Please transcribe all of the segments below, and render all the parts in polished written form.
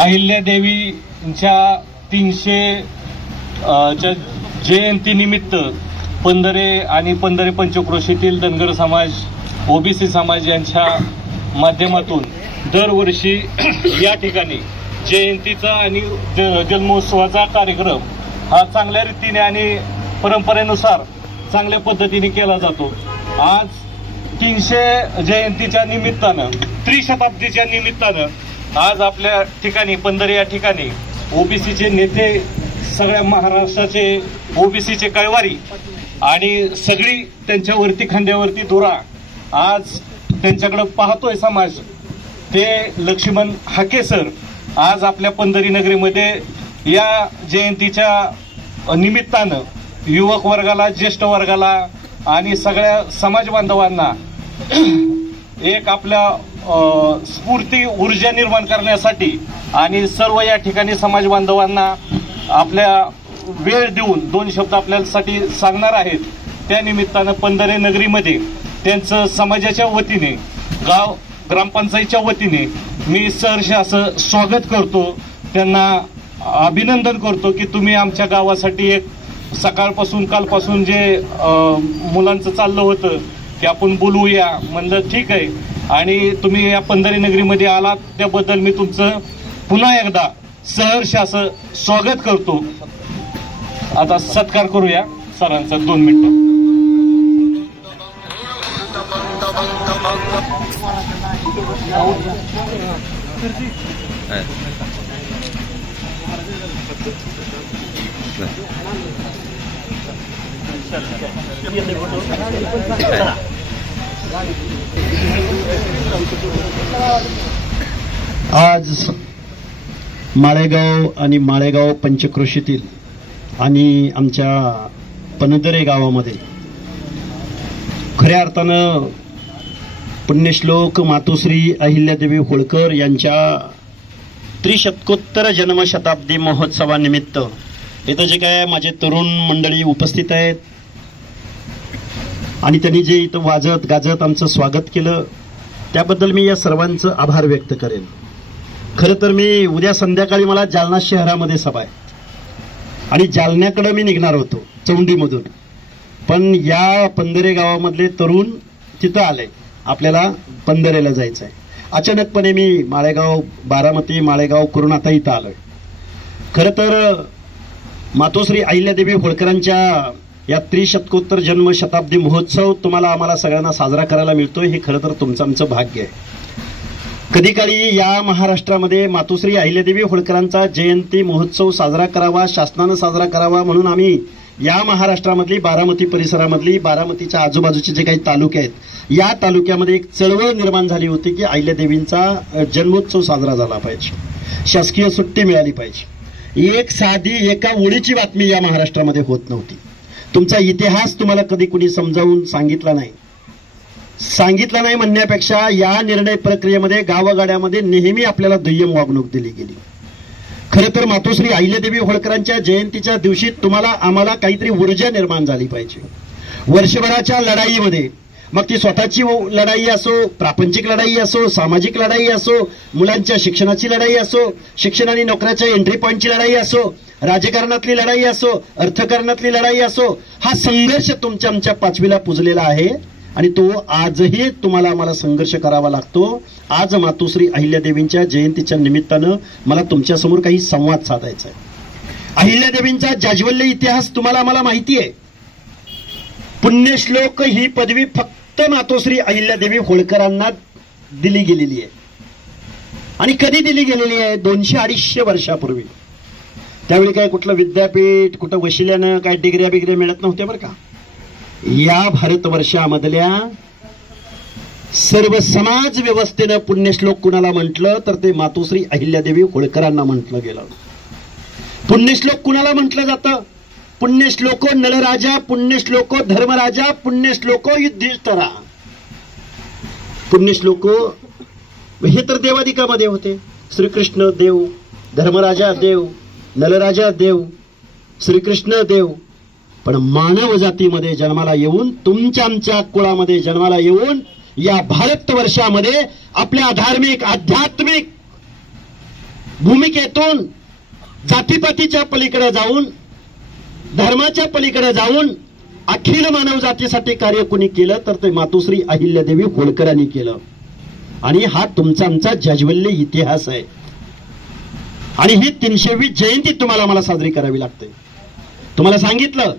अहिल्यादेवींच्या 300 जयंतीनिमित्त पंधरे आणि पंधरे पंचक्रोशीतील धनगर समाज, ओबीसी समाज यांच्या माध्यमातून दरवर्षी या ठिकाणी जयंतीचा आणि जन्मोत्सवाचा कार्यक्रम हा चांगल्या रीतीने आणि परंपरेनुसार चांगल्या पद्धतीने केला जातो। आज 300 जयंतीच्या निमित्तानं, त्रिशताब्दीच्या निमित्तानं आज आपल्या ठिकाणी पंधरे या ठिकाणी ओबीसीचे नेते, सगळ्या महाराष्ट्राचे ओबीसीचे कळवारी आणि सगळी त्यांच्यावरती खांद्यावरती दोरा आज त्यांच्याकडे पाहतोय समाज, ते लक्ष्मण हाके सर आज आपल्या पंधरी नगरीमध्ये या जयंतीच्या निमित्तानं युवक वर्गाला, ज्येष्ठ वर्गाला आणि सगळ्या समाज बांधवांना एक आपल्या स्फूर्ती ऊर्जा निर्माण करण्यासाठी आणि सर्व या ठिकाणी समाज बांधवांना आपल्या वेळ देऊन 2 शब्द आपल्यासाठी सांगणार आहेत। त्या निमित्तानं पंधरे नगरीमध्ये त्यांचं समाजाच्या वतीने, गाव ग्रामपंचायतच्या वतीने मी सहर्ष असं स्वागत करतो, त्यांना अभिनंदन करतो की तुम्ही आमच्या गावासाठी एक सकाळपासून कालपासून जे मुलांचं चाललं होतं ते आपण बोलवूया म्हणलं, ठीक आहे, आणि तुम्ही या पंधरे नगरीमध्ये आलात त्याबद्दल मी तुमचं पुन्हा एकदा सहर्ष असं स्वागत करतो। आता सत्कार करूया सरांचा 2 मिनिटं। आज माळेगाव आणि माळेगाव पंचक्रोशीतील आणि आमच्या पनदरे गावामध्ये खऱ्या अर्थानं पुण्यश्लोक मातोश्री अहिल्यादेवी होळकर यांच्या त्रिशतकोत्तर जन्मशताब्दी महोत्सवानिमित्त इथं जे काय माझे तरुण मंडळी उपस्थित आहेत आणि त्यांनी जे इथं वाजत गाजत आमचं स्वागत केलं त्याबद्दल मी या सर्वांचं आभार व्यक्त करेन। खरं तर मी उद्या संध्याकाळी मला जालना शहरामध्ये सभा आहे आणि जालन्याकडे मी निघणार होतो चौंडीमधून, पण या पंधरे गावामधले तरुण तिथं आले, आपल्याला पंधरेला जायचं आहे। अचानकपणे मी माळेगाव, बारामती, माळेगाव करून आता इथं आलोय। खरं तर मातोश्री अहिल्यादेवी होळकरांच्या या त्रिशतकोत्तर जन्मशताब्दी महोत्सव तुम्हाला आम्हाला सगळ्यांना साजरा करायला मिळतोय, हे खरं तर तुमचं आमचं भाग्य आहे। कधी काळी या महाराष्ट्रामध्ये मातोश्री अहिल्यादेवी होळकरांचा जयंती महोत्सव साजरा करावा, शासनानं साजरा करावा म्हणून आम्ही या महाराष्ट्रामधली बारामती परिसरामधली, बारामतीच्या आजूबाजूचे जे काही तालुके आहेत या तालुक्यामध्ये एक चळवळ निर्माण झाली होती की अहिल्यादेवींचा जन्मोत्सव साजरा झाला पाहिजे, शासकीय सुट्टी मिळाली पाहिजे। एक साधी एका ओळीची बातमी या महाराष्ट्रामध्ये होत नव्हती। तुमचा इतिहास तुम्हाला कधी कुणी समजावून सांगितला नाही म्हणण्यापेक्षा या निर्णय प्रक्रियेमध्ये गावागाड्यामध्ये नेहमी आपल्याला दुय्यम वागणूक दिली गेली। खरं तर मातोश्री अहिल्यादेवी होळकरांच्या जयंतीच्या दिवशी तुम्हाला आम्हाला काहीतरी ऊर्जा निर्माण झाली पाहिजे। वर्षभराच्या लढाईमध्ये, मग ती स्वतःची लढाई असो, प्रापंचिक लढाई असो, सामाजिक लढाई असो, मुलांच्या शिक्षणाची लढाई असो, शिक्षण आणि नोकऱ्याच्या एंट्री पॉईंटची लढाई असो, राजकारणातली लढाई असो, अर्थकारणातली लढाई असो, हा संघर्ष तुमच्या आमच्या 5वीला पुजलेला आहे आणि तो आजही तुम्हाला आम्हाला संघर्ष करावा लागतो। आज मातोश्री अहिल्यादेवींच्या जयंतीच्या निमित्तानं मला तुमच्यासमोर काही संवाद साधायचा आहे। अहिल्यादेवींचा जाज्वल्य इतिहास तुम्हाला आम्हाला माहिती आहे। पुण्यश्लोक ही पदवी फक्त मातोश्री अहिल्यादेवी होळकरांना दिली गेलेली आहे आणि कधी दिली गेलेली आहे? 200-250 वर्षापूर्वी। त्यावेळी काय कुठलं विद्यापीठ, कुठं वशिल्यानं काय डिग्र्या बिग्र्या मिळत नव्हत्या बरं का। या भारतवर्षामधल्या सर्व समाज व्यवस्थेनं पुण्यश्लोक कुणाला म्हटलं तर ते मातोश्री अहिल्यादेवी होळकरांना म्हटलं गेलं। पुण्यश्लोक कुणाला म्हटलं जातं? पुण्यश्लोको नलराजा, पुण्यश्लोको धर्मराजा, पुण्यश्लोको युधिष्ठिरा। पुण्यश्लोको हे तर देवादिकामध्ये होते। श्रीकृष्ण देव, धर्मराजा देव, नलराजा देव, श्रीकृष्ण देव, पण मानव जातीमध्ये जन्माला येऊन, तुमच्या आमच्या कुळामध्ये जन्माला येऊन या भारतवर्षामध्ये आपल्या धार्मिक आध्यात्मिक भूमिकेतून जातीपातीच्या पलीकडे जाऊन धर्माच्या पलीकडे जाऊन अखिल मानव जातीसाठी कार्य कोणी केलं तर ते मातोश्री अहिल्यादेवी होळकरांनी केलं. आणि हा तुमचा आमचा जाज्वल्य इतिहास आहे. आणि ही 320 जयंती तुम्हाला मला साजरी करावी लागते. तुम्हाला सांगितलं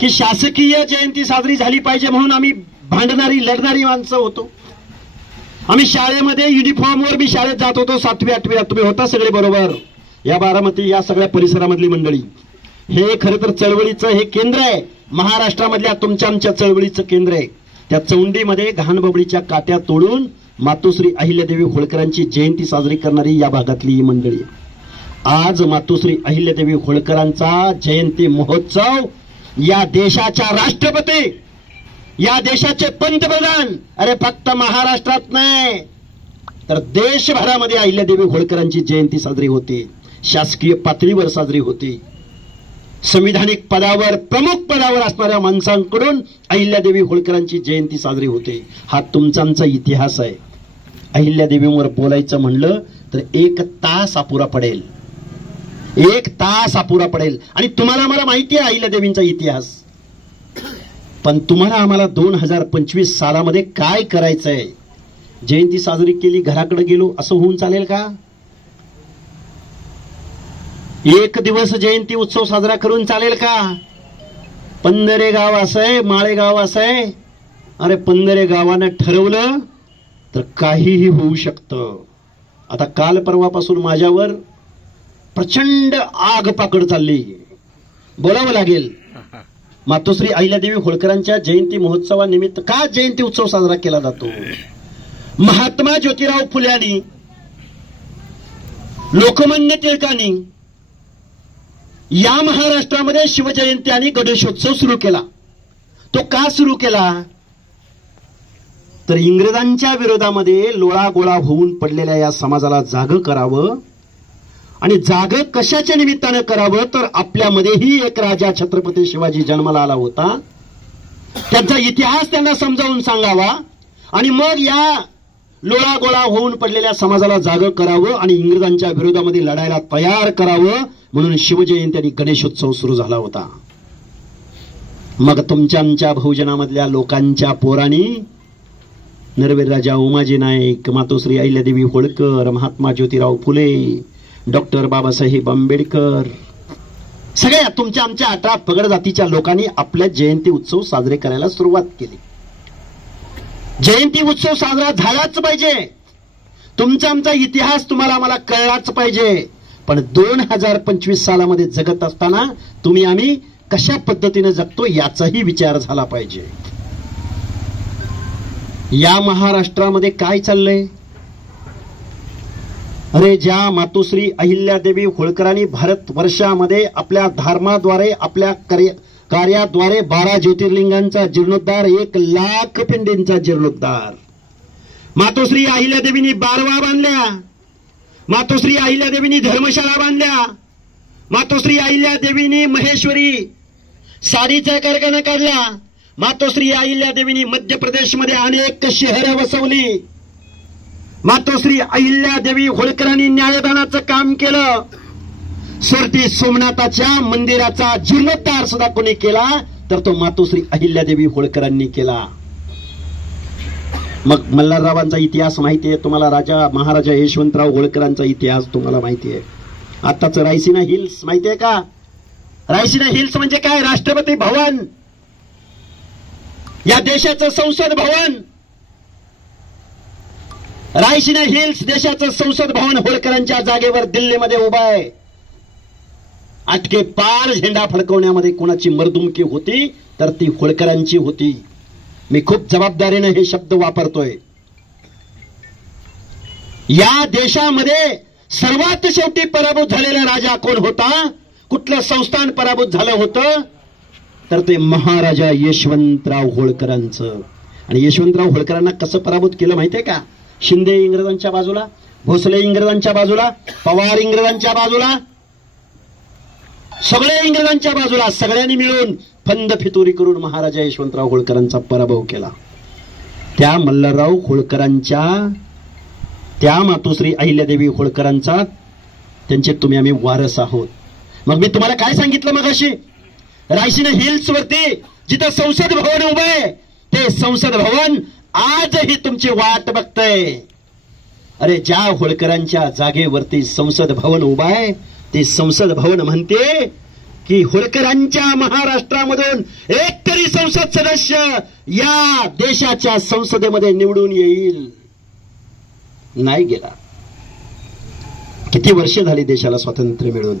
की शासकीय जयंती साजरी झाली पाहिजे म्हणून आम्ही भांडणारी लढणारी माणसं होतो. आम्ही शाळेमध्ये युनिफॉर्मवर बी शाळेत जात होतो. 7वी 8वी तुम्ही होता सगळे बरोबर. या बारामती या सगळ्या परिसरामधली मंडळी. हे खरं तर चळवळीचं हे केंद्र आहे. महाराष्ट्रामधल्या तुमच्या आमच्या चळवळीचं केंद्र आहे. त्या चौंडीमध्ये घाणबबडीच्या काट्या तोडून मातोश्री अहिल्यादेवी होळकरांची जयंती साजरी करणारी या भागातली ही मंडळी. आज मातोश्री अहिल्यादेवी होळकरांचा जयंती महोत्सव या देशाच्या राष्ट्रपती या देशाचे पंतप्रधान अरे फक्त महाराष्ट्रात नाही तर देशभरामध्ये अहिल्यादेवी होळकरांची जयंती साजरी होते. शासकीय पातळीवर साजरी होते. संविधानिक पदावर प्रमुख पदावर असणाऱ्या माणसांकडून अहिल्यादेवी होळकरांची जयंती साजरी होते. हा तुमचा आमचा इतिहास आहे. अहिल्यादेवीवर बोलायचं म्हणलं तर 1 तास अपुरा पडेल. 1 तास अपुरा पडेल. आणि तुम्हाला मला माहिती आहे अहिल्यादेवींचा इतिहास. पण तुम्हाला आम्हाला 2025 सालामध्ये काय करायचंय? जयंती साजरी केली घराकडे गेलो असं होऊन चालेल का? 1 दिवस जयंती उत्सव साजरा करून चालेल का? पंधरे गाव असं आहे, माळेगाव असं आहे. अरे पंधरे गावानं ठरवलं तर काहीही होऊ शकतं. आता काल परवापासून माझ्यावर प्रचंड आग पाकड चालली. बोलावं लागेल. मातोश्री अहिल्यादेवी होळकरांच्या जयंती महोत्सवानिमित्त का जयंती उत्सव साजरा केला जातो? महात्मा ज्योतिराव फुल्यांनी लोकमान्य टिळकांनी या महाराष्ट्रामध्ये शिवजयंती आणि गणेशोत्सव सुरू केला. तो का सुरू केला? तर इंग्रजांच्या विरोधामध्ये लोळागोळा होऊन पडलेल्या या समाजाला जागं करावं. आणि जागं कशाच्या निमित्तानं करावं तर आपल्यामध्येही एक राजा छत्रपती शिवाजी जन्माला आला होता. त्यांचा इतिहास त्यांना समजावून सांगावा आणि मग या लोळागोळा होऊन पडलेल्या समाजाला जागं करावं आणि इंग्रजांच्या विरोधामध्ये लढायला तयार करावं म्हणून शिवजयंती आणि गणेशोत्सव सुरू झाला होता. मग तुमच्या आमच्या बहुजनामधल्या लोकांच्या पोरांनी नरवीर राजा उमाजी नाईक, मातोश्री अहिल्यादेवी होळकर, महात्मा ज्योतिराव फुले, डॉक्टर बाबासाहेब आंबेडकर सगळ्या तुमच्या आमच्या 18 पगड जातीच्या लोकांनी आपल्या जयंती उत्सव साजरे करायला सुरुवात केली. जयंती उत्सव साजरा झालाच पाहिजे. तुमचा आमचा इतिहास तुम्हाला मला कळलाच पाहिजे. पण 2025 सालामध्ये जगत असताना तुम्ही आम्ही कशा पद्धतीने जगतो याचाही विचार झाला पाहिजे. या महाराष्ट्रामध्ये काय चाललंय? अरे ज्या मातोश्री अहिल्यादेवी होळकरांनी भारतवर्षामध्ये आपल्या धर्माद्वारे आपल्या कार्याद्वारे 12 ज्योतिर्लिंगांचा जीर्णोद्धार, 1,00,000 पिंडींचा जीर्णोद्धार. मातोश्री अहिल्यादेवींनी बारवा बांधल्या. मातोश्री अहिल्यादेवींनी धर्मशाळा बांधल्या. मातोश्री अहिल्यादेवींनी महेश्वरी साडीचा कारखाना काढला. मातोश्री अहिल्यादेवींनी मध्य प्रदेशमध्ये अनेक शहरं वसवली. मातोश्री अहिल्यादेवी होळकरांनी न्यायदानाचं काम केलं. सुरती सोमनाथाच्या मंदिराचा जीर्णोद्धार सुद्धा कोणी केला तर तो मातोश्री अहिल्यादेवी होळकरांनी केला. मग मल्हाररावांचा इतिहास माहिती आहे तुम्हाला. राजा महाराजा यशवंतराव होळकरांचा इतिहास तुम्हाला माहिती आहे. आताच रायसीना हिल्स माहिती आहे का? रायसीना हिल्स म्हणजे काय? राष्ट्रपती भवन, या देशाचं संसद भवन. रायसीना हिल्स देशाचं संसद भवन होळकरांच्या जागेवर दिल्लीमध्ये उभा आहे. आटके पार झेंडा फडकवण्यामध्ये कोणाची मर्दुमकी होती तर ती होळकरांची होती. मी खूप जबाबदारीने हे शब्द वापरतोय. या देशामध्ये सर्वात शेवटी पराभूत झालेला राजा कोण होता? कुठलं संस्थान पराभूत झालं होतं तर ते महाराजा यशवंतराव होळकरांचं. आणि यशवंतराव होळकरांना कसं पराभूत केलं माहितीये का? शिंदे इंग्रजांच्या बाजूला, भोसले इंग्रजांच्या बाजूला, पवार इंग्रजांच्या बाजूला, सगळे इंग्रजांच्या बाजूला, सगळ्यांनी मिळून फंद फितुरी करून महाराजा यशवंतराव होळकरांचा पराभव केला. त्या मल्हारराव होळकरांच्या, त्या मातोश्री अहिल्यादेवी होळकरांचा, त्यांचे तुम्ही आम्ही वारस आहोत. मग मी तुम्हाला काय सांगितलं मगाशी, रायसीना हिल्स वरती जिथं संसद भवन उभं आहे, ते संसद भवन आजही तुमची वाट बघतंय. अरे ज्या होळकरांच्या जागेवरती संसद भवन उभं आहे, ते संसद भवन म्हणते की होळकरांच्या महाराष्ट्रामधून एक तरी संसद सदस्य या देशाच्या संसदेमध्ये निवडून येईल. नाही गेला. किती वर्ष झाली देशाला स्वातंत्र्य मिळून.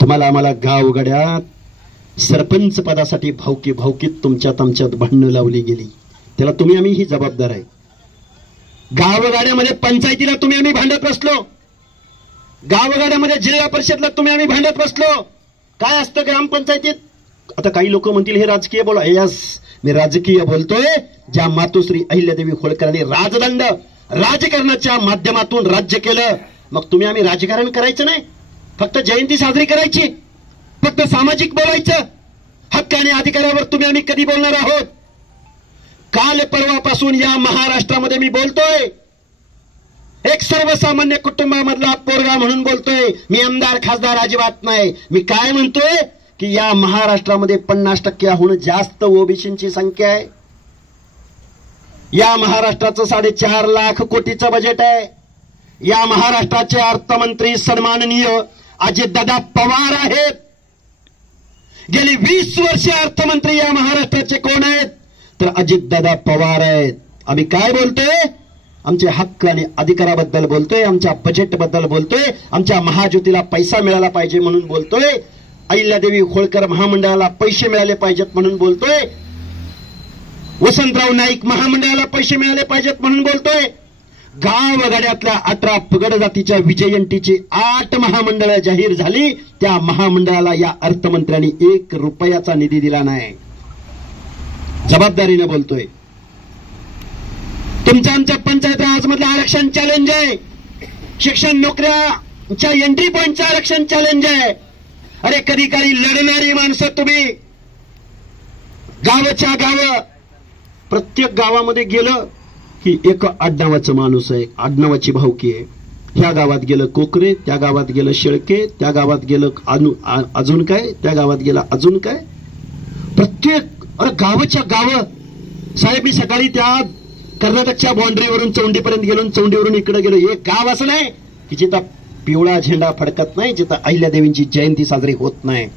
तुम्हाला आम्हाला गावगड्यात सरपंच पदासाठी भावकीत तुमच्यात आमच्यात भांडणं लावली गेली. त्याला तुम्ही आम्ही ही जबाबदार आहे. गावगाड्यामध्ये पंचायतीला तुम्ही आम्ही भांडत बसलो, गावगाड्यामध्ये जिल्हा परिषदला तुम्ही आम्ही भांडत बसलो. काय असतं ग्रामपंचायतीत? आता काही लोक म्हणतील हे राजकीय बोला. यस, मी राजकीय बोलतोय. ज्या मातोश्री अहिल्यादेवी होळकरांनी राजदंड राजकारणाच्या माध्यमातून राज्य केलं, मग तुम्ही आम्ही राजकारण करायचं नाही, फक्त जयंती साजरी करायची, फक्त सामाजिक बोलायचं. हक्क आणि अधिकारावर तुम्ही आम्ही कधी बोलणार आहोत? काल परवापासून या महाराष्ट्रामध्ये मी बोलतोय, एक सर्वसामान्य कुटुंबामधला पोरगा म्हणून बोलतोय. मी आमदार खासदार अजिबात नाही. मी काय म्हणतोय की या महाराष्ट्रामध्ये 50%हून जास्त ओबीसींची संख्या आहे. या महाराष्ट्राचं 4.5 लाख कोटीचं बजेट आहे. या महाराष्ट्राचे अर्थमंत्री सन्माननीय अजितदादा पवार आहेत. गेली 20 वर्षे अर्थमंत्री या महाराष्ट्राचे कोण आहेत? तर अजितदादा पवार आहेत. आम्ही काय बोलतोय? आमचे हक्क आणि अधिकाराबद्दल बोलतोय, आमच्या बजेटबद्दल बोलतोय, आमच्या महाज्योतीला पैसा मिळाला पाहिजे म्हणून बोलतोय, अहिल्यादेवी होळकर महामंडळाला पैसे मिळाले पाहिजेत म्हणून बोलतोय, वसंतराव नाईक महामंडळाला पैसे मिळाले पाहिजेत म्हणून बोलतोय. गावगाड्यातल्या 18 पगड जातीच्या विजयंतीची 8 महामंडळं जाहीर झाली. त्या महामंडळाला या अर्थमंत्र्यांनी 1 रुपयाचा निधी दिला नाही. जबाबदारीने बोलतोय. तुमचं आमच्या पंचायत राजमधलं आरक्षण चॅलेंज आहे. शिक्षण नोकऱ्याच्या एंट्री पॉईंटचं आरक्षण चॅलेंज आहे. अरे कधी काही लढणारी माणसं तुम्ही गावाच्या गाव, प्रत्येक गावामध्ये गेलं की एक आडनावाचं माणूस आहे, आडनावाची भावकी आहे. ह्या गावात गेलं कोकरे, त्या गावात गेलं शेळके, त्या गावात गेलं अजून काय, त्या गावात गेलं अजून काय. प्रत्येक अरे गावाच्या गाव. साहेब मी सकाळी त्या कर्नाटकच्या बाउंड्रीवरून चौंडीपर्यंत गेलो, चौंडीवरून इकडे गेलो. एक गाव असं नाही की जिथं पिवळा झेंडा फडकत नाही, जिथं अहिल्यादेवींची जयंती साजरी होत नाही.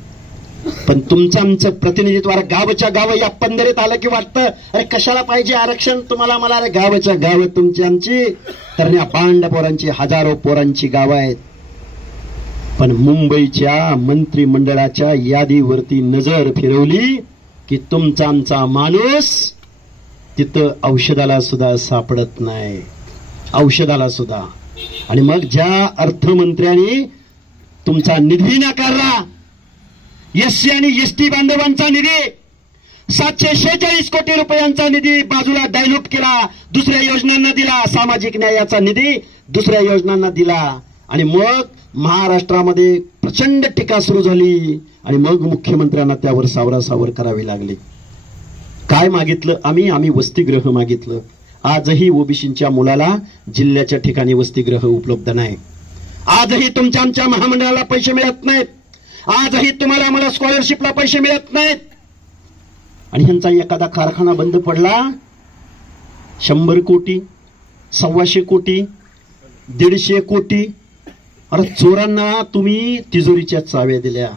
पण तुमचं आमचं प्रतिनिधित्व गावच्या गाव या पंधरेत आलं की वाटतं अरे कशाला पाहिजे आरक्षण तुम्हाला मला. अरे गावच्या गाव तुमची आमची तरण्या पांड पोरांची, हजारो पोरांची गाव आहेत. पण मुंबईच्या मंत्रिमंडळाच्या यादीवरती नजर फिरवली की तुमचा आमचा माणूस तिथं औषधाला सुद्धा सापडत नाही, औषधाला सुद्धा. आणि मग ज्या अर्थमंत्र्यांनी तुमचा निधी नाकारला, एससी आणि एसटी बांधवांचा निधी 746 कोटी रुपयांचा निधी बाजूला डायल्यूट केला, दुसऱ्या योजनांना दिला, सामाजिक न्यायाचा निधी दुसऱ्या योजनांना दिला. आणि मग महाराष्ट्रामध्ये प्रचंड टीका सुरू झाली आणि मग मुख्यमंत्र्यांना त्यावर सावरासावर करावी लागली. काय मागितलं आम्ही वसतिगृह मागितलं. आजही ओबीसींच्या मुलाला जिल्ह्याच्या ठिकाणी वसतिगृह उपलब्ध नाही. आजही तुमच्या आमच्या महामंडळाला पैसे मिळत नाहीत. आजही तुम्हाला आम्हाला स्कॉलरशिपला पैसे मिळत नाहीत. आणि ह्यांचा एखादा कारखाना बंद पडला, 100 कोटी, 125 कोटी, 150 कोटी. अरे चोरांना तुम्ही तिजोरीच्या चाव्या दिल्या.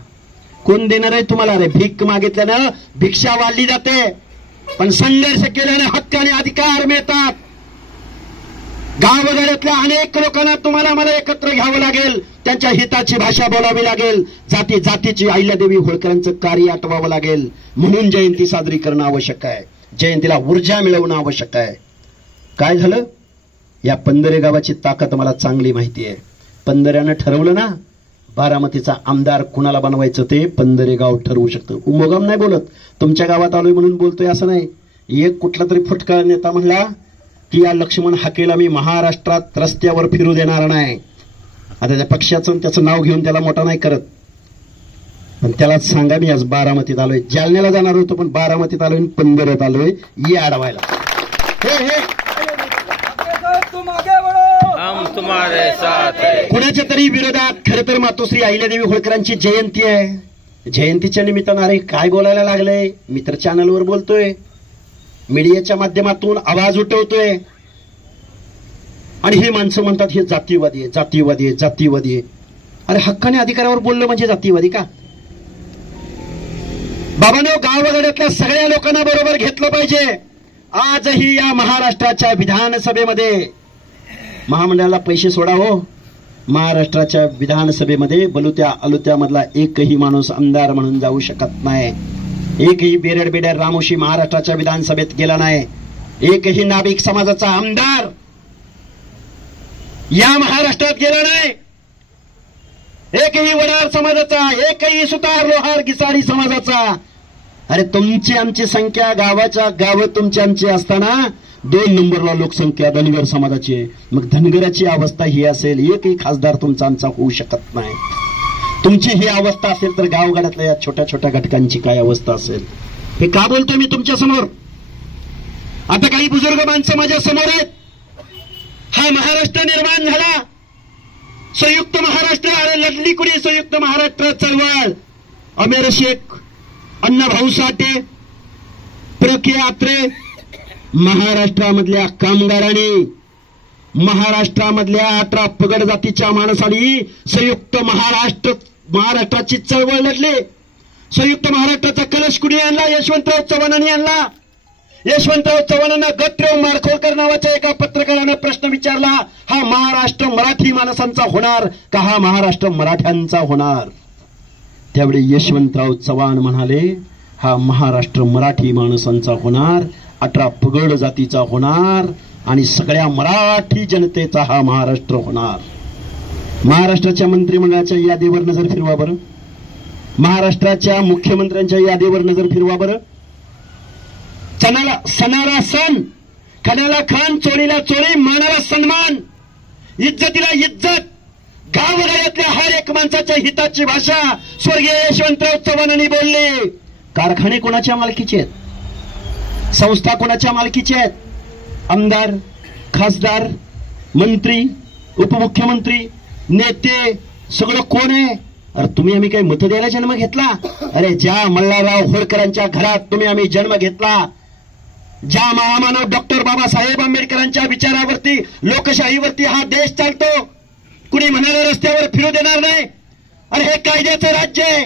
कोण देणार आहे तुम्हाला? अरे भीक मागितल्यानं भिक्षा वाढली जाते, पण संघर्ष केल्याने हक्क आणि अधिकार मिळतात. गावगाड्यातल्या अनेक लोकांना तुम्हाला मला एकत्र घ्यावं लागेल, त्यांच्या हिताची भाषा बोलावी लागेल, जाती जातीची अहिल्यादेवी होळकरांचं कार्य आठवावं लागेल. म्हणून जयंती साजरी करणं आवश्यक आहे, जयंतीला ऊर्जा मिळवणं आवश्यक आहे. काय झालं? या पंधरे गावाची ताकद मला चांगली माहिती आहे. पंधऱ्यानं ठरवलं ना बारामतीचा आमदार कुणाला बनवायचं ते पंधरे गाव ठरवू शकतं. उमोगाम नाही बोलत, तुमच्या गावात आलोय म्हणून बोलतोय असं नाही. एक कुठला तरी फुटका नेता म्हणला की या लक्ष्मण हाकेला मी महाराष्ट्रात रस्त्यावर फिरू देणार नाही. आता त्या पक्षाचं त्याचं नाव घेऊन त्याला मोठा नाही करत, पण त्याला सांगा मी आज बारामतीत आलोय. जालन्याला जाणार होतो पण बारामतीत आलोय, पंधरात आलोय, ये अडवायला. हे तुम आगे बढ़ो, हम तुम्हारे साथ है. कुणाच्या तरी विरोधात खरं तर मातोश्री अहिल्यादेवी होळकरांची जयंती आहे. जयंतीच्या निमित्तानं अरे काय बोलायला लागलंय, मी तर चॅनलवर बोलतोय, मीडियाच्या माध्यमातून आवाज उठवतोय, आणि हे माणसं म्हणतात हे जातीवादी आहे, जातीवादी आहे, जातीवादी आहे. अरे हक्काने अधिकारावर बोललं म्हणजे जातीवादी का? बाबांनो, गावगाड्यातल्या सगळ्या लोकांना बरोबर घेतलं पाहिजे. आजही या महाराष्ट्राच्या विधानसभेमध्ये महामंडळाला पैसे सोडा हो, महाराष्ट्राच्या विधानसभेमध्ये बलुत्या अलुत्यामधला एकही माणूस आमदार म्हणून जाऊ शकत नाही. एकही बेरड बेडर रामोशी महाराष्ट्राच्या विधानसभेत गेला नाही. एकही नाभिक समाजाचा आमदार या महाराष्ट्रात गेला नाही. एकही वडार समाजाचा, एकही सुतार लोहार गिसाडी समाजाचा. अरे तुमची आमची संख्या गावाच्या गाव तुमची आमची असताना 2 नंबरला लोकसंख्या धनगर समाजाची आहे. मग धनगराची अवस्था ही असेल, एकही खासदार तुमचा आमचा होऊ शकत नाही. तुमची ही अवस्था असेल तर गावगाड्यातल्या या छोट्या छोट्या घटकांची काय अवस्था असेल? हे का बोलतोय मी तुमच्या समोर? आता काही बुजुर्ग माणसं माझ्या समोर आहेत. हा महाराष्ट्र निर्माण झाला, संयुक्त महाराष्ट्र. अरे लढली कुणी संयुक्त महाराष्ट्र चळवळ? अमेर शेख, अण्णाभाऊ साठे, प्र के आत्रे, महाराष्ट्रामधल्या कामगारांनी, महाराष्ट्रामधल्या 18 पगड जातीच्या माणसांनी संयुक्त महाराष्ट्राची चळवळ लढली. संयुक्त महाराष्ट्राचा कलश कुणी आणला? यशवंतराव चव्हाणांनी आणला. यशवंतराव चव्हाणांना गट्टराव माडखोलकर नावाच्या एका पत्रकारानं प्रश्न विचारला, हा महाराष्ट्र मराठी माणसांचा होणार का हा महाराष्ट्र मराठ्यांचा होणार? त्यावेळी यशवंतराव चव्हाण म्हणाले, हा महाराष्ट्र मराठी माणसांचा होणार, 18 पगड जातीचा होणार आणि सगळ्या मराठी जनतेचा हा महाराष्ट्र होणार. महाराष्ट्राच्या मंत्रिमंडळाच्या यादीवर नजर फिरवा बरं, महाराष्ट्राच्या मुख्यमंत्र्यांच्या यादीवर नजर फिरवा बरं. सणाला सण, खाण्याला खाण, चोरीला चोरी, मानाला सन्मान, इज्जतीला इज्जत. गावगाड्यातल्या हर एक माणसाच्या हिताची भाषा स्वर्गीय यशवंतराव चव्हाणांनी बोलली. कारखाने कोणाच्या मालकीचे आहेत? संस्था कोणाच्या मालकीचे आहेत? आमदार, खासदार, मंत्री, उपमुख्यमंत्री, नेते सगळं कोण आहे? अरे तुम्ही आम्ही काही मतं द्यायला जन्म घेतला? अरे ज्या मल्हारराव होळकरांच्या घरात तुम्ही आम्ही जन्म घेतला, ज्या महामानव डॉक्टर बाबासाहेब आंबेडकरांच्या विचारावरती, लोकशाहीवरती हा देश चालतो, कुणी म्हणाले रस्त्यावर फिरू देणार नाही. अरे हे कायद्याचं राज्य आहे.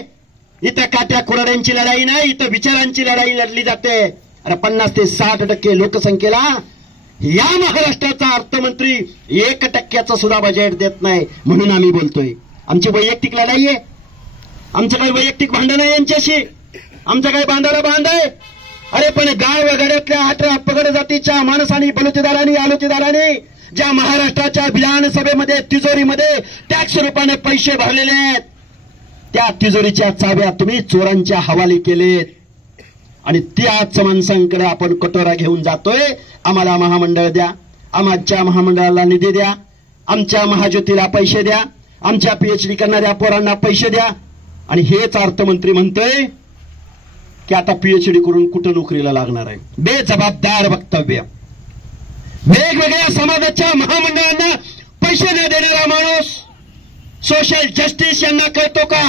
इथं काट्या कुऱ्हाड्यांची लढाई नाही, इथं विचारांची लढाई लढली जाते. अरे 50 ते 60% लोकसंख्येला या महाराष्ट्राचा अर्थमंत्री 1% सुद्धा बजेट देत नाही. म्हणून आम्ही बोलतोय आमची वैयक्तिक लढाई आहे, आमचं काही वैयक्तिक भांडण आहे यांच्याशी, आमचं काही बांधाला बांध आहे. अरे पण गावगाड्यातल्या 18 पगड जातीच्या माणसांनी, बलुतेदारांनी, आलुतेदारांनी ज्या महाराष्ट्राच्या विधानसभेमध्ये तिजोरीमध्ये टॅक्स रूपाने पैसे भरलेले आहेत, त्या तिजोरीच्या चाव्या तुम्ही चोरांच्या हवाले केलेत. आणि त्याच माणसांकडे आपण कटोरा घेऊन जातोय. आम्हाला महामंडळ द्या, आमच्या महामंडळाला निधी द्या, आमच्या महाज्योतीला पैसे द्या, आमच्या PhD करणाऱ्या पोरांना पैसे द्या. आणि हेच अर्थमंत्री म्हणतोय की आता PhD करून कुठं नोकरीला लागणार आहे. बेजबाबदार वक्तव्य. वेगवेगळ्या समाजाच्या महामंडळांना पैसे न देणारा माणूस सोशल जस्टिस यांना कळतो का?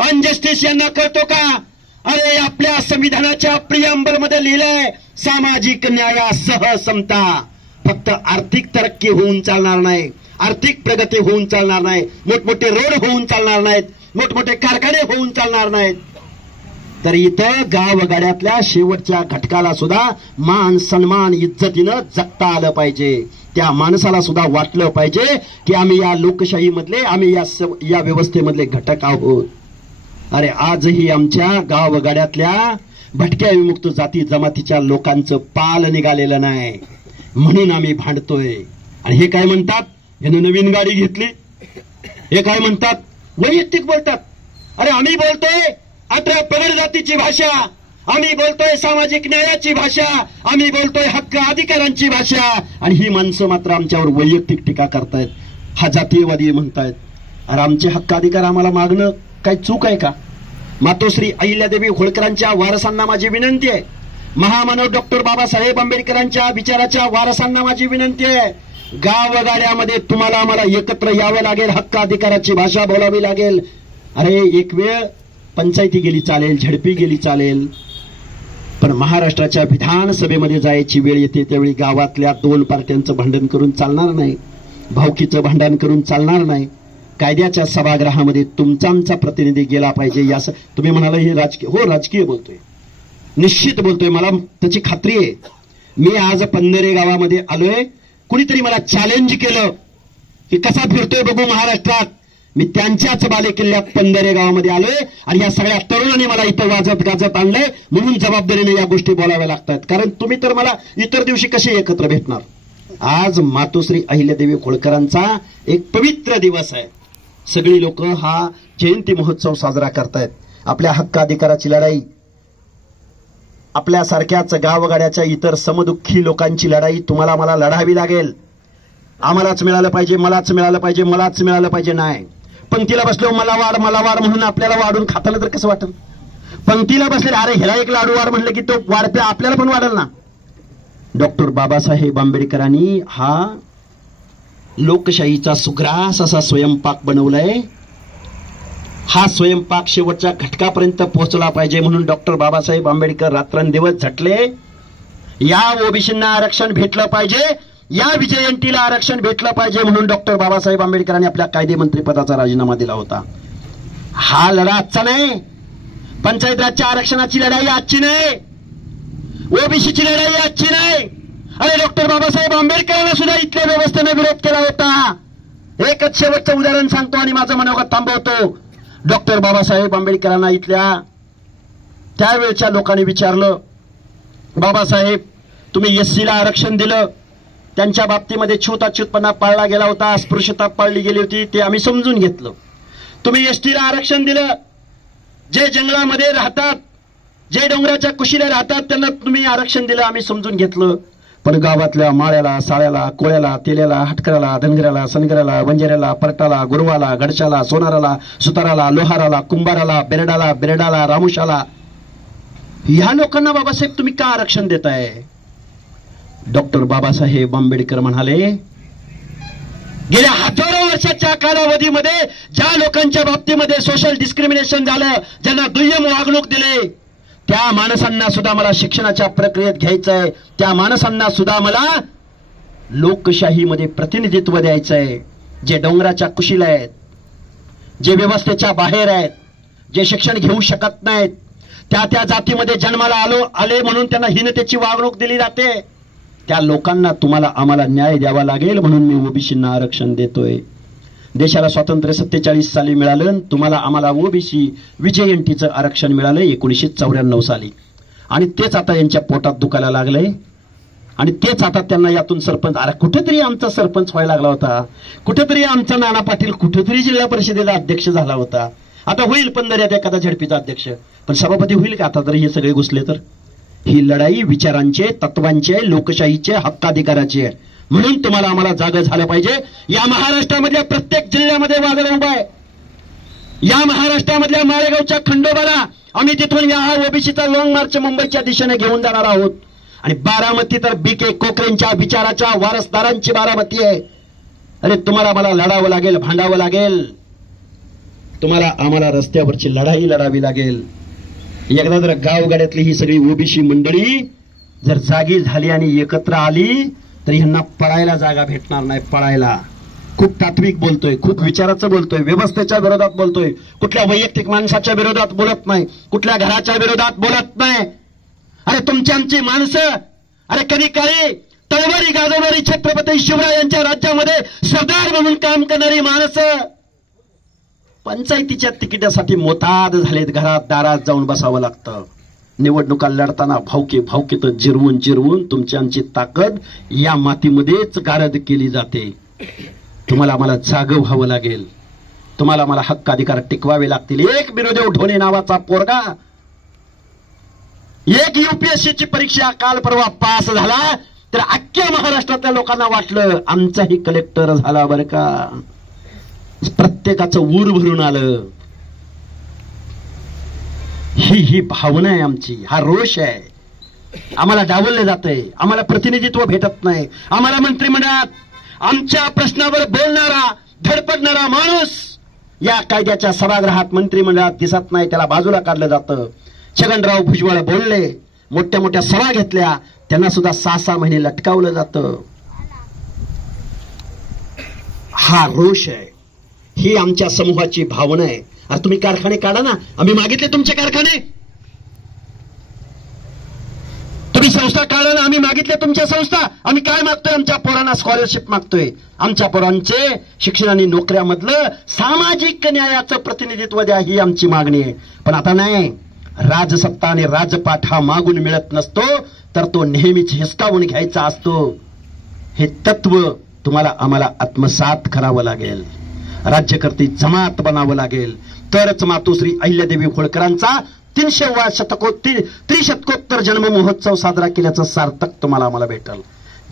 अनजस्टिस यांना कळतो का? अरे आपल्या संविधानाच्या प्रिअंबलमध्ये लिहिलंय सामाजिक न्यायासह समता. फक्त आर्थिक तरक्की होऊन चालणार नाही, आर्थिक प्रगती होऊन चालणार नाही, मोठमोठे रोड होऊन चालणार नाहीत, मोठमोठे कारखाने होऊन चालणार नाहीत, तर इथं गावगाड्यातल्या शेवटच्या घटकाला सुद्धा मान सन्मान इज्जतीनं जगता आलं पाहिजे. त्या माणसाला सुद्धा वाटलं पाहिजे की आम्ही या लोकशाहीमधले, आम्ही या व्यवस्थेमधले घटक आहोत. अरे आजही आमच्या गावगाड्यातल्या भटक्या विमुक्त जाती जमातीच्या लोकांचं पाल निघालेलं नाही, म्हणून आम्ही भांडतोय. आणि हे काय म्हणतात, यानं नवीन गाडी घेतली, हे काय म्हणतात, वैयक्तिक बोलतात. अरे आम्ही बोलतोय 18 पगड जातीची भाषा, आम्ही बोलतोय सामाजिक न्यायाची भाषा, आम्ही बोलतोय हक्क अधिकारांची भाषा. आणि ही माणसं मात्र आमच्यावर वैयक्तिक टीका करतायत, हा जातीयवादी म्हणतायत. अरे आमचे हक्क अधिकार आम्हाला मागणं काही चूक आहे का? मातोश्री अहिल्यादेवी होळकरांच्या वारसांना माझी विनंती आहे, महामानव डॉक्टर बाबासाहेब आंबेडकरांच्या विचाराच्या वारसांना माझी विनंती आहे, गावगाड्यामध्ये तुम्हाला आम्हाला एकत्र यावं लागेल, हक्क अधिकाराची भाषा बोलावी लागेल. अरे एक वेळ पंचायती गेली चालेल, झडपी गेली चालेल, पण महाराष्ट्राच्या विधानसभेमध्ये जायची वेळ येते त्यावेळी गावातल्या दोन पार्ट्यांचं भांडण करून चालणार नाही, भावकीचं भांडण करून चालणार नाही. कायद्याच्या सभागृहामध्ये तुमचा आमचा प्रतिनिधी गेला पाहिजे. या तुम्ही म्हणाला हे राजकीय, हो राजकीय बोलतोय, निश्चित बोलतोय, मला त्याची खात्री आहे. मी आज पंधरे गावामध्ये आलोय, कुणीतरी मला चॅलेंज केलं की कसा फिरतोय बघू महाराष्ट्रात. मी त्यांच्याच बालेकिल्ल्यात पंधरे गावामध्ये आलोय आणि या सगळ्या तरुणांनी मला इथं वाजत गाजत आणलंय, म्हणून जबाबदारीने या गोष्टी बोलाव्या लागतात. कारण तुम्ही तर मला इतर दिवशी कसे एकत्र भेटणार. आज मातोश्री अहिल्यादेवी होळकरांचा एक पवित्र दिवस आहे. सगळी लोक हा जयंती महोत्सव साजरा करतायत. आपल्या हक्क अधिकाराची लढाई, आपल्यासारख्याच गावगाड्याच्या इतर समदुःखी लोकांची लढाई तुम्हाला मला लढावी लागेल. आम्हालाच मिळालं पाहिजे, मलाच मिळालं पाहिजे, मलाच मिळालं पाहिजे नाही. पंक्तीला बसलो मला वाढ म्हणून आपल्याला वाढून खाताना तर कसं वाटेल. पंक्तीला बसले अरे ह्याला एक लाडू वाढ म्हणलं की तो वाढते आपल्याला पण वाढेल ना. डॉक्टर बाबासाहेब आंबेडकरांनी हा लोकशाहीचा सुग्रास असा स्वयंपाक बनवलाय. हा स्वयंपाक शेवटच्या घटकापर्यंत पोहोचला पाहिजे म्हणून डॉक्टर बाबासाहेब आंबेडकर रात्रंदिवस झटले. या ओबीसींना आरक्षण भेटलं पाहिजे, या विजयंतीला आरक्षण भेटलं पाहिजे म्हणून डॉक्टर बाबासाहेब आंबेडकरांनी आपल्या कायदेमंत्री पदाचा राजीनामा दिला होता. हा लढा आजचा नाही. पंचायत राजच्या आरक्षणाची लढाई आजची नाही, ओबीसीची लढाई आजची नाही. अरे डॉक्टर बाबासाहेब आंबेडकरांना सुद्धा इथल्या व्यवस्थेने विरोध केला होता. एकच शेवटचं उदाहरण सांगतो आणि माझं मनोगत थांबवतो. डॉक्टर बाबासाहेब आंबेडकरांना इथल्या त्यावेळच्या लोकांनी विचारलं, बाबासाहेब तुम्ही एससीला आरक्षण दिलं, त्यांच्या बाबतीमध्ये छूताछूतपणा पाळला गेला होता, अस्पृश्यता पाळली गेली होती, ते आम्ही समजून घेतलं. तुम्ही एसटीला आरक्षण दिलं, जे जंगलामध्ये राहतात, जे डोंगराच्या कुशीला राहतात त्यांना तुम्ही आरक्षण दिलं, आम्ही समजून घेतलं. पण गावातल्या माळ्याला, साळ्याला, कोळ्याला, तेल्याला, हटकराला, धनगराला, सनगराला, वंजाऱ्याला, परटाला, गुरवाला, गडशाला, सोनाराला, सुताराला, लोहाराला, कुंभाराला, बेरडाला, रामुशाला, ह्या लोकांना बाबासाहेब तुम्ही का आरक्षण देताय. डॉक्टर बाबासाहेब आंबेडकर म्हणाले, गेल्या हजारो वर्षाच्या कालावधीमध्ये ज्या लोकांच्या बाबतीमध्ये सोशल डिस्क्रिमिनेशन झालं, ज्यांना दुय्यम वागणूक दिले, त्या माणसांना सुद्धा मला शिक्षणाच्या प्रक्रियेत घ्यायचंय, त्या माणसांना सुद्धा मला लोकशाहीमध्ये प्रतिनिधित्व द्यायचंय. जे डोंगराच्या कुशीला आहेत, जे व्यवस्थेच्या बाहेर आहेत, जे शिक्षण घेऊ शकत नाहीत, त्या जातीमध्ये जन्माला आले म्हणून त्यांना हीनतेची वागणूक दिली जाते, त्या लोकांना तुम्हाला आम्हाला न्याय द्यावा लागेल म्हणून मी ओबीसींना आरक्षण देतोय. देशाला स्वातंत्र्य 47 साली मिळालं, तुम्हाला आम्हाला ओबीसी विजयंतीचं आरक्षण मिळालं 1994 साली. आणि तेच आता यांच्या पोटात दुखायला लागलंय आणि तेच आता त्यांना यातून सरपंच, अरे कुठेतरी आमचा सरपंच व्हायला लागला होता, कुठेतरी आमचा नाना पाटील कुठेतरी जिल्हा परिषदेचा अध्यक्ष झाला होता, आता होईल पंधऱ्यात एखादा झडपीचा अध्यक्ष, पण सभापती होईल का आता तरी हे सगळे घुसले तर. ही लढाई विचारांचे, तत्वांचे, लोकशाहीचे, हक्काधिकाराची आहे. म्हणून तुम्हाला आम्हाला जागा झालं पाहिजे. या महाराष्ट्रामधल्या प्रत्येक जिल्ह्यामध्ये वादळ उभा आहे. या महाराष्ट्रामधल्या माळेगावच्या खंडोबाला आम्ही तिथून या ओबीसीचा लॉंग मार्च मुंबईच्या दिशेने घेऊन जाणार आहोत. आणि बारामती तर BK कोकरेंच्या विचाराच्या वारसदारांची बारामती आहे. अरे तुम्हाला मला लढावं लागेल, भांडावं लागेल, तुम्हाला आम्हाला रस्त्यावरची लढाई लढावी लागेल. एकदा जर गावगाड्यातली ही सगळी ओबीसी मंडळी जर जागी झाली आणि एकत्र आली तर ह्यांना पळायला जागा भेटणार नाही. पळायला खूप तात्विक बोलतोय, खूप विचाराचं बोलतोय, व्यवस्थेच्या विरोधात बोलतोय, कुठल्या वैयक्तिक माणसाच्या विरोधात बोलत नाही, कुठल्या घराच्या विरोधात बोलत नाही. अरे तुमची आमची माणसं, अरे कधी काळी तलवारी गाजवणारी छत्रपती शिवरायांच्या राज्यामध्ये सरदार म्हणून काम करणारी माणसं पंचायतीच्या तिकिटासाठी मोताद झालेत. घरात दारात जाऊन बसावं लागतं. निवडणुका लढताना भावकीत जिरवून तुमची आमची ताकद या मातीमध्येच गारद केली जाते. तुम्हाला आम्हाला जागं व्हावं लागेल, तुम्हाला आम्हाला हक्क अधिकार टिकवावे लागतील. एक बिरोदेव ढोणे नावाचा पोरगा एक UPSCची परीक्षा काल परवा पास झाला तर अख्ख्या महाराष्ट्रातल्या लोकांना वाटलं आमचाही कलेक्टर झाला बरं का. प्रत्येकाचं ऊर भरून आलं. ही भावना आहे आमची, हा रोष आहे. आम्हाला डावललं जातंय, आम्हाला प्रतिनिधित्व भेटत नाही, आम्हाला मंत्रिमंडळात आमच्या प्रश्नावर बोलणारा धडपडणारा माणूस या कायद्याच्या सभागृहात मंत्रिमंडळात दिसत नाही, त्याला बाजूला काढलं जातं. छगनराव भुजबळ बोलले, मोठ्या मोठ्या सभा घेतल्या, त्यांना सुद्धा 6-6 महिने लटकावलं जातं. हा रोष आहे, ही आमच्या समूहाची भावना आहे. अरे तुम्ही कारखाने काढा ना, आम्ही मागितले तुमचे कारखाने. तुम्ही संस्था काढा ना, आम्ही मागितले तुमच्या संस्था. आम्ही काय मागतोय? आमच्या पोरांना स्कॉलरशिप मागतोय, आमच्या पोरांचे शिक्षण आणि नोकऱ्यामधलं सामाजिक न्यायाचं प्रतिनिधित्व द्या, ही आमची मागणी आहे. पण आता नाही, राजसत्ता आणि राजपाठ हा मागून मिळत नसतो, तर तो नेहमीच हिसकावून घ्यायचा असतो. हे तत्व तुम्हाला आम्हाला आत्मसात करावं लागेल, राज्यकर्ते जमात बनावं लागेल, तरच मातोश्री अहिल्यादेवी होळकरांचा 300वा त्रिशतकोत्तर जन्म महोत्सव साजरा केल्याचं सार्थक तुम्हाला आम्हाला भेटल.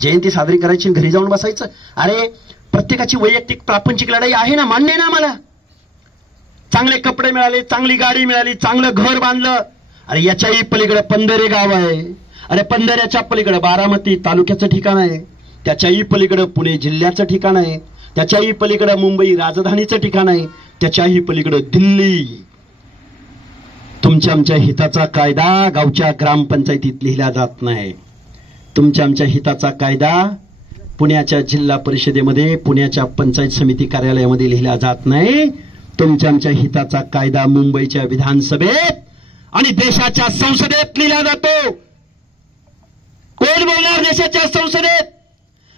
जयंती साजरी करायची, घरी जाऊन बसायचं. अरे प्रत्येकाची वैयक्तिक प्रापंचिक लढाई आहे ना, मान्य ना मला. चांगले कपडे मिळाले, चांगली गाडी मिळाली, चांगलं घर बांधलं. अरे याच्याही पलीकडे पंधरे गाव आहे. अरे पंधऱ्याच्या पलीकडे बारामती तालुक्याचं ठिकाण आहे, त्याच्याही पलीकडे पुणे जिल्ह्याचं ठिकाण आहे, त्याच्याही पलीकडे मुंबई राजधानीचं ठिकाण आहे, त्याच्याही पलीकडे दिल्ली. तुमच्या आमच्या हिताचा कायदा गावच्या ग्रामपंचायतीत लिहिला जात नाही. तुमच्या आमच्या हिताचा कायदा पुण्याच्या जिल्हा परिषदेमध्ये, पुण्याच्या पंचायत समिती कार्यालयामध्ये लिहिला जात नाही. तुमच्या आमच्या हिताचा कायदा मुंबईच्या विधानसभेत आणि देशाच्या संसदेत लिहिला जातो. कोण बोलणार देशाच्या संसदेत?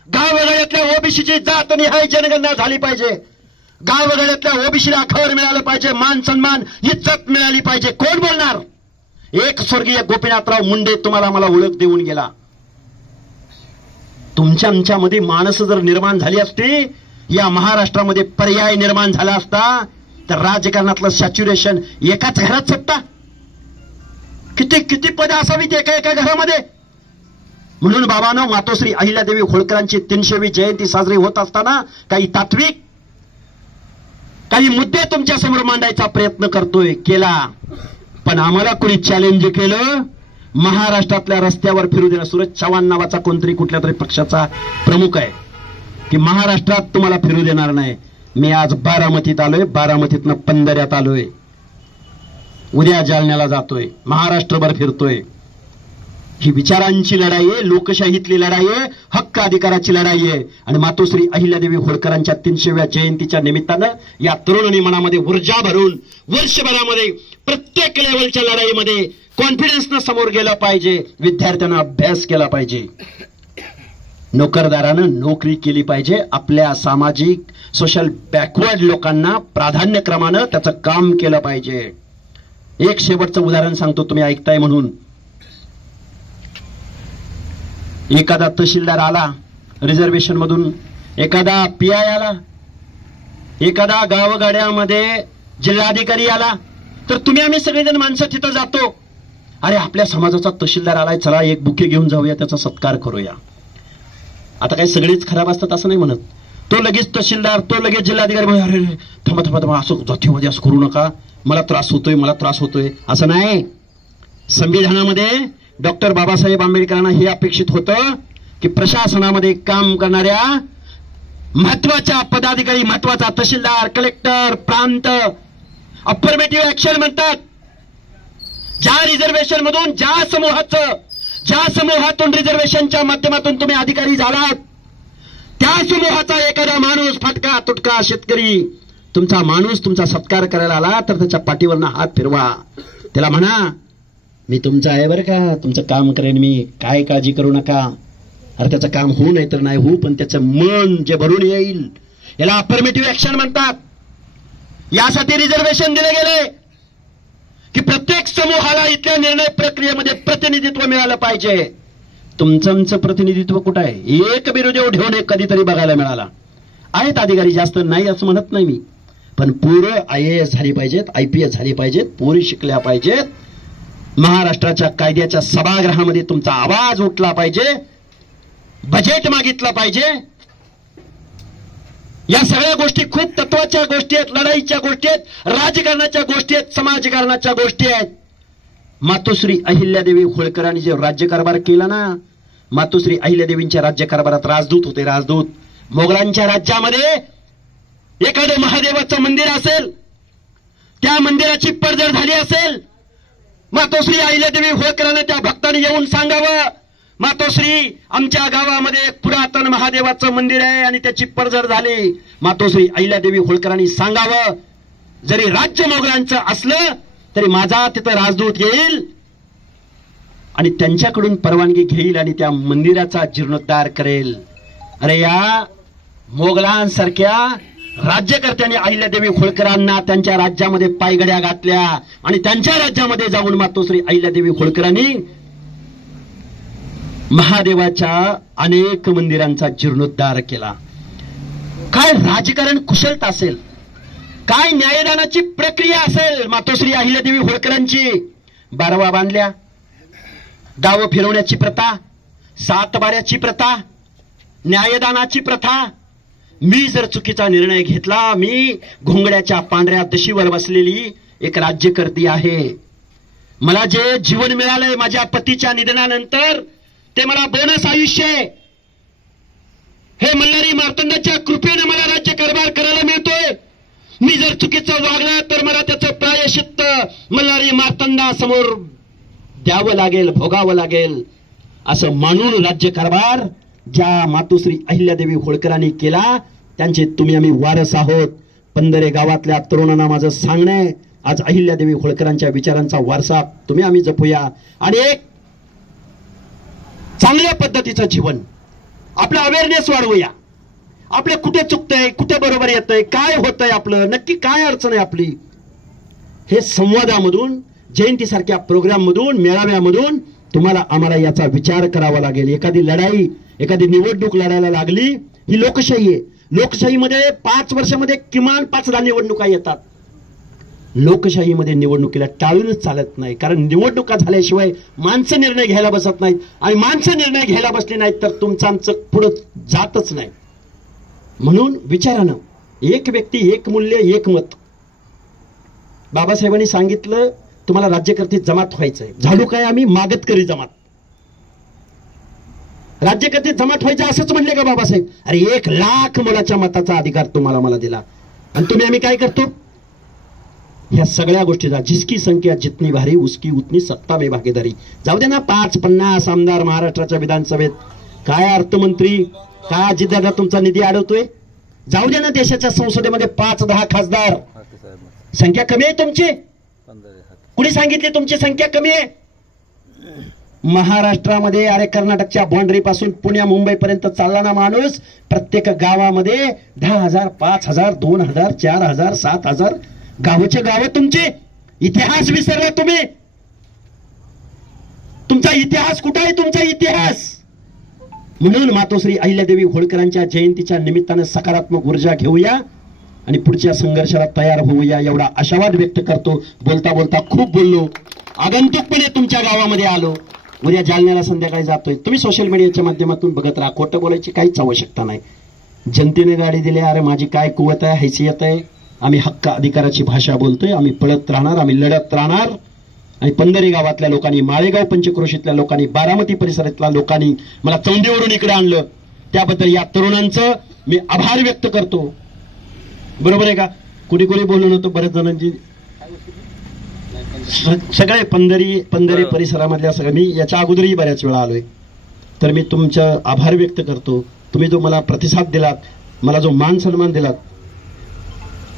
गावगाड्यातल्या ओबीसीची जातनिहाय जनगणना झाली पाहिजे, गावगाड्यातल्या ओबीसीला घर मिळालं पाहिजे, मान सन्मान इज्जत मिळाली पाहिजे. कोण बोलणार? एक स्वर्गीय गोपीनाथराव मुंडे तुम्हाला मला ओळख देऊन गेला. तुमच्या आमच्यामध्ये माणसं जर निर्माण झाली असती, या महाराष्ट्रामध्ये पर्याय निर्माण झाला असता, तर राजकारणातलं सॅच्युरेशन एकाच घरात सत्ता. किती किती पदं असावीत एका एका घरामध्ये. म्हणून बाबांनो, मातोश्री अहिल्यादेवी होळकरांची 300वी जयंती साजरी होत असताना काही तात्विक काही मुद्दे तुमच्या समोर मांडायचा प्रयत्न करतोय, केला. पण आम्हाला कोणी चॅलेंज केलं, महाराष्ट्रातल्या रस्त्यावर फिरू देणं. सूरज चव्हाण नावाचा कोणतरी कुठल्या तरी पक्षाचा प्रमुख आहे की महाराष्ट्रात तुम्हाला फिरू देणार नाही. मी आज बारामतीत आलोय, बारामतीतनं पंधऱ्यात आलोय, उद्या जालन्याला जातोय, महाराष्ट्रभर फिरतोय. ही विचारांची लढाई आहे, लोकशाहीतली लढाई आहे, हक्क अधिकाराची लढाई आहे. आणि मातोश्री अहिल्यादेवी होळकरांच्या 300व्या जयंतीच्या निमित्तानं या तरुणांनी मनामध्ये ऊर्जा भरून वर्षभरामध्ये प्रत्येक लेवलच्या लढाईमध्ये कॉन्फिडन्सनं समोर गेलं पाहिजे. विद्यार्थ्यांना अभ्यास केला पाहिजे, नोकरदारानं नोकरी केली पाहिजे, आपल्या सामाजिक सोशल बॅकवर्ड लोकांना प्राधान्यक्रमानं त्याचं काम केलं पाहिजे. एक शेवटचं उदाहरण सांगतो, तुम्ही ऐकताय म्हणून. एखादा तहसीलदार आला रिझर्वेशन मधून, एखादा पीआय आला, एखादा गावगाड्यामध्ये जिल्हाधिकारी आला, तर तुम्ही आम्ही सगळेजण माणसं तिथं जातो. अरे आपल्या समाजाचा तहसीलदार आलाय, चला एक बुके घेऊन जाऊया, त्याचा सत्कार करूया. आता काही सगळेच खराब असतात असं नाही म्हणत. तो लगेच तहसीलदार, तो लगेच जिल्हाधिकारी, अरे थांबा थांबा थांबा, असं जातीमध्ये असं करू नका, मला त्रास होतोय, मला त्रास होतोय, असं नाही. संविधानामध्ये डॉक्टर बाबासाहेब आंबेडकरांना हे अपेक्षित होतं की प्रशासनामध्ये काम करणाऱ्या महत्वाच्या पदाधिकारी, महत्वाचा तहसीलदार, कलेक्टर, प्रांत, अफर्मेटिव्ह ऍक्शन म्हणतात. ज्या रिझर्वेशन मधून, ज्या समूहातून रिझर्वेशनच्या माध्यमातून तुम्ही अधिकारी झालात, त्या समूहाचा एखादा माणूस, फटका तुटका शेतकरी, तुमचा माणूस तुमचा सत्कार करायला आला, तर त्याच्या पाठीवरनं हात फिरवा, त्याला म्हणा मी तुमचा आहे बरं का, तुमचं काम करेन मी, काय काळजी करू नका. अरे त्याचं काम होऊ नाही तर नाही होऊ, पण त्याचं मन जे भरून येईल, याला अफर्मेटिव्ह ऍक्शन म्हणतात. यासाठी रिझर्वेशन दिले गेले की प्रत्येक समूहाला इथल्या निर्णय प्रक्रियेमध्ये प्रतिनिधित्व मिळालं पाहिजे. तुमचं प्रतिनिधित्व कुठं आहे? एक बिरुदेव ठेवून कधीतरी बघायला मिळाला. आहेत अधिकारी, जास्त नाही असं म्हणत नाही मी, पण पोरं IAS झाली पाहिजेत, IPS झाली पाहिजेत, पोरी शिकल्या पाहिजेत, महाराष्ट्राच्या कायद्याच्या सभागृहामध्ये तुमचा आवाज उठला पाहिजे, बजेट मागितलं पाहिजे. या सगळ्या गोष्टी खूप तत्वाच्या गोष्टी आहेत, लढाईच्या गोष्टी आहेत, राजकारणाच्या गोष्टी आहेत, समाजकारणाच्या गोष्टी आहेत. मातोश्री अहिल्यादेवी होळकरांनी जे राज्यकारभार केला ना, मातोश्री अहिल्यादेवींच्या राज्यकारभारात राजदूत होते. राजदूत मोगलांच्या राज्यामध्ये एखादं महादेवाचं मंदिर असेल, त्या मंदिराची पडझड झाली असेल, मातोश्री अहिल्यादेवी होळकरांना त्या भक्तांनी येऊन सांगावं, मातोश्री आमच्या गावामध्ये एक पुरातन महादेवाचं मंदिर आहे आणि त्याची पडझड झाली. मातोश्री अहिल्यादेवी होळकरांनी सांगावं, जरी राज्य मोगलांचं असलं तरी माझा तिथं राजदूत येईल आणि त्यांच्याकडून परवानगी घेईल आणि त्या मंदिराचा जीर्णोद्धार करेल. अरे या मोगलांसारख्या राज्यकर्त्यांनी अहिल्यादेवी होळकरांना त्यांच्या राज्यामध्ये पायघड्या घातल्या आणि त्यांच्या राज्यामध्ये जाऊन मातोश्री अहिल्यादेवी होळकरांनी महादेवाच्या अनेक मंदिरांचा जीर्णोद्धार केला. काय राजकारण कुशलता असेल, काय न्यायदानाची प्रक्रिया असेल मातोश्री अहिल्यादेवी होळकरांची. बारवा बांधल्या, गावं फिरवण्याची प्रथा, सातबाऱ्याची प्रथा, न्यायदानाची प्रथा. मी जर चुकीचा निर्णय घेतला, मी घोंगड्याच्या पांढऱ्या दशीवर बसलेली एक राज्यकर्ती आहे. मला जे जीवन मिळालंय माझ्या पतीच्या निधनानंतर ते मला बोनस आयुष्य आहे. हे मल्हारी मार्तंडाच्या कृपेने मला राज्यकारभार करायला मिळतोय. मी जर चुकीचं वागलं तर मला त्याचं प्रायश्चित्त मल्हारी मार्तंडासमोर द्यावं लागेल, भोगावं लागेल. असं मानून राज्यकारभार ज्या मातोश्री अहिल्यादेवी होळकरांनी केला त्यांचे तुम्ही आम्ही वारस आहोत. पंधरे गावातल्या तरुणांना माझं सांगणं आहे, आज अहिल्यादेवी होळकरांच्या विचारांचा वारसा तुम्ही आम्ही जपूया आणि एक चांगल्या पद्धतीचं जीवन, आपलं अवेअरनेस वाढवूया. आपलं कुठे चुकतंय, कुठे बरोबर येतंय, काय होतंय, आपलं नक्की काय अडचण आहे आपली, हे संवादामधून, जयंतीसारख्या प्रोग्राममधून, मेळाव्यामधून तुम्हाला आम्हाला याचा विचार करावा लागेल. एखादी लढाई, एखादी निवडणूक लढायला लागली, ही लोकशाही आहे. लोकशाहीमध्ये 5 वर्षामध्ये किमान 5दा निवडणुका येतात. लोकशाहीमध्ये निवडणुकीला टाळूनच चालत नाही, कारण निवडणुका झाल्याशिवाय माणसं निर्णय घ्यायला बसत नाहीत आणि माणसं निर्णय घ्यायला बसली नाहीत तर तुमचं आमचं पुढं जातच नाही. म्हणून विचारानं, एक व्यक्ती एक मूल्य एक मत. बाबासाहेबांनी सांगितलं तुम्हाला राज्यकर्ते जमात व्हायचंय. झालो काय आम्ही? मागतकरी जमात. राज्यकर्ते जमात व्हायचं असंच म्हणले का बाबासाहेब? अरे 1,00,000 मुलाच्या मताचा अधिकार तुम्हाला मला दिला आणि तुम्ही आम्ही काय करतो? ह्या सगळ्या गोष्टीचा जिसकी संख्या जितनी भारी उसकी उतनी सत्ता में भागीदारी. जाऊ दे ना 5-50 आमदार महाराष्ट्राच्या विधानसभेत, काय अर्थमंत्री, काय अजितदादा तुमचा निधी अडवतोय? जाऊ दे ना देशाच्या संसदेमध्ये 5-10 खासदार. संख्या कमी आहे तुमची? कुणी सांगितली तुमची संख्या कमी आहे? महाराष्ट्रामध्ये, अरे कर्नाटकच्या बाउंड्री पासून पुण्या मुंबई पर्यंत चालला ना माणूस, प्रत्येक गावामध्ये 10,000, 5,000, 2,000, 4,000, 7,000 गावचे गाव तुमचे. इतिहास विसरला तुम्ही. तुमचा इतिहास कुठे आहे? तुमचा इतिहास. म्हणून मातोश्री अहिल्यादेवी होळकरांच्या जयंतीच्या निमित्तानं सकारात्मक ऊर्जा घेऊया आणि पुढच्या संघर्षाला तयार होऊया एवढा आशावाद व्यक्त करतो. बोलता बोलता खूप बोललो, आगंतुकपणे तुमच्या गावामध्ये आलो. उद्या जालन्याला संध्याकाळी जातोय. तुम्ही सोशल मीडियाच्या माध्यमातून बघत राहा. खोटं बोलायची काहीच आवश्यकता नाही. जनतेने गाडी दिली, अरे माझी काय कुवत आहे, हैसियत आहे, आम्ही हक्क अधिकाराची भाषा बोलतोय, आम्ही पळत राहणार, आम्ही लढत राहणार. आणि पंधरी गावातल्या लोकांनी, माळेगाव पंचक्रोशीतल्या लोकांनी, बारामती परिसरातल्या लोकांनी मला चौंडीवरून इकडे आणलं, त्याबद्दल या तरुणांचं मी आभार व्यक्त करतो. बरोबर आहे का? कुणी कुणी बोलून होतं बरेच जणांची, सगळे पंधरी परिसरामधल्या सगळं. मी याच्या अगोदरही बऱ्याच वेळा आलोय, तर मी तुमचा आभार व्यक्त करतो. तुम्ही जो मला प्रतिसाद दिलात, मला जो मान सन्मान दिलात,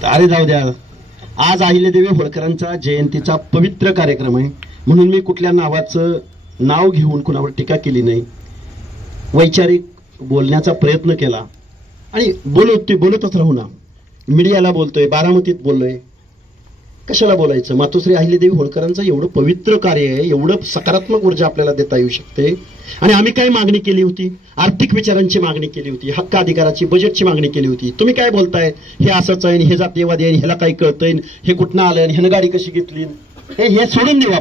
अरे जाऊ द्या. आज अहिल्यादेवी होळकरांचा जयंतीचा पवित्र कार्यक्रम आहे म्हणून मी कुठल्या नावाचं नाव घेऊन कुणावर टीका केली नाही. वैचारिक बोलण्याचा प्रयत्न केला आणि बोलतच राहू ना. मीडियाला बोलतोय, बारामतीत बोललोय, कशाला बोलायचं? मातोश्री अहिल्यादेवी होळकरांचं एवढं पवित्र कार्य आहे, एवढं सकारात्मक ऊर्जा आपल्याला देता येऊ शकते. आणि आम्ही काय मागणी केली होती? आर्थिक विचारांची मागणी केली होती, हक्क अधिकाराची, बजेटची मागणी केली होती. तुम्ही काय बोलताय? हे असंच आहे, हे जातीयवादी आहे, ह्याला काही कळतंय, हे कुठनं आलं, ह्यानं गाडी कशी घेतली, हे सोडून देऊ.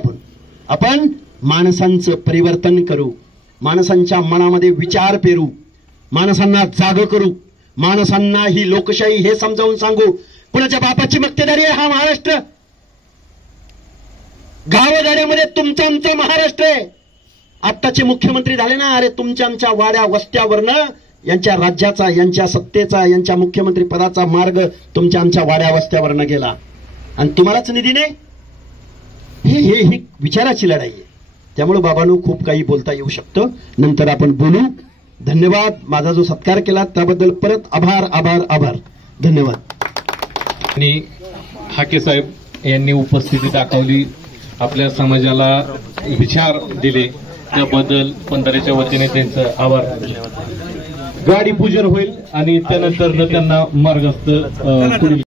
आपण माणसांचं परिवर्तन करू, माणसांच्या मनामध्ये विचार पेरू, माणसांना जाग करू, माणसांना ही लोकशाही हे समजावून सांगू. कुणाच्या बापाची मक्तेदारी आहे हा महाराष्ट्र? गावगाड्यामध्ये तुमचा आमचा महाराष्ट्र आहे. आत्ताचे मुख्यमंत्री झाले ना, अरे तुमच्या आमच्या वाड्या वस्त्यावरनं यांच्या राज्याचा, यांच्या सत्तेचा, यांच्या मुख्यमंत्री पदाचा मार्ग तुमच्या आमच्या वाड्या वस्त्यावरनं गेला आणि तुम्हालाच निधी नाही. ही विचाराची लढाई आहे. त्यामुळे बाबांनो खूप काही बोलता येऊ शकतं, नंतर आपण बोलू. धन्यवाद. माझा जो सत्कार केला त्याबद्दल परत आभार आभार आभार. धन्यवाद. आणि हाके साहेब यांनी उपस्थिती दाखवली, आपल्या समाजाला विचार दिले, त्याबद्दल पंधराच्या वतीने त्यांचं आभार. गाडी पूजन होईल आणि त्यानंतर त्यांना मार्गस्थ पुढील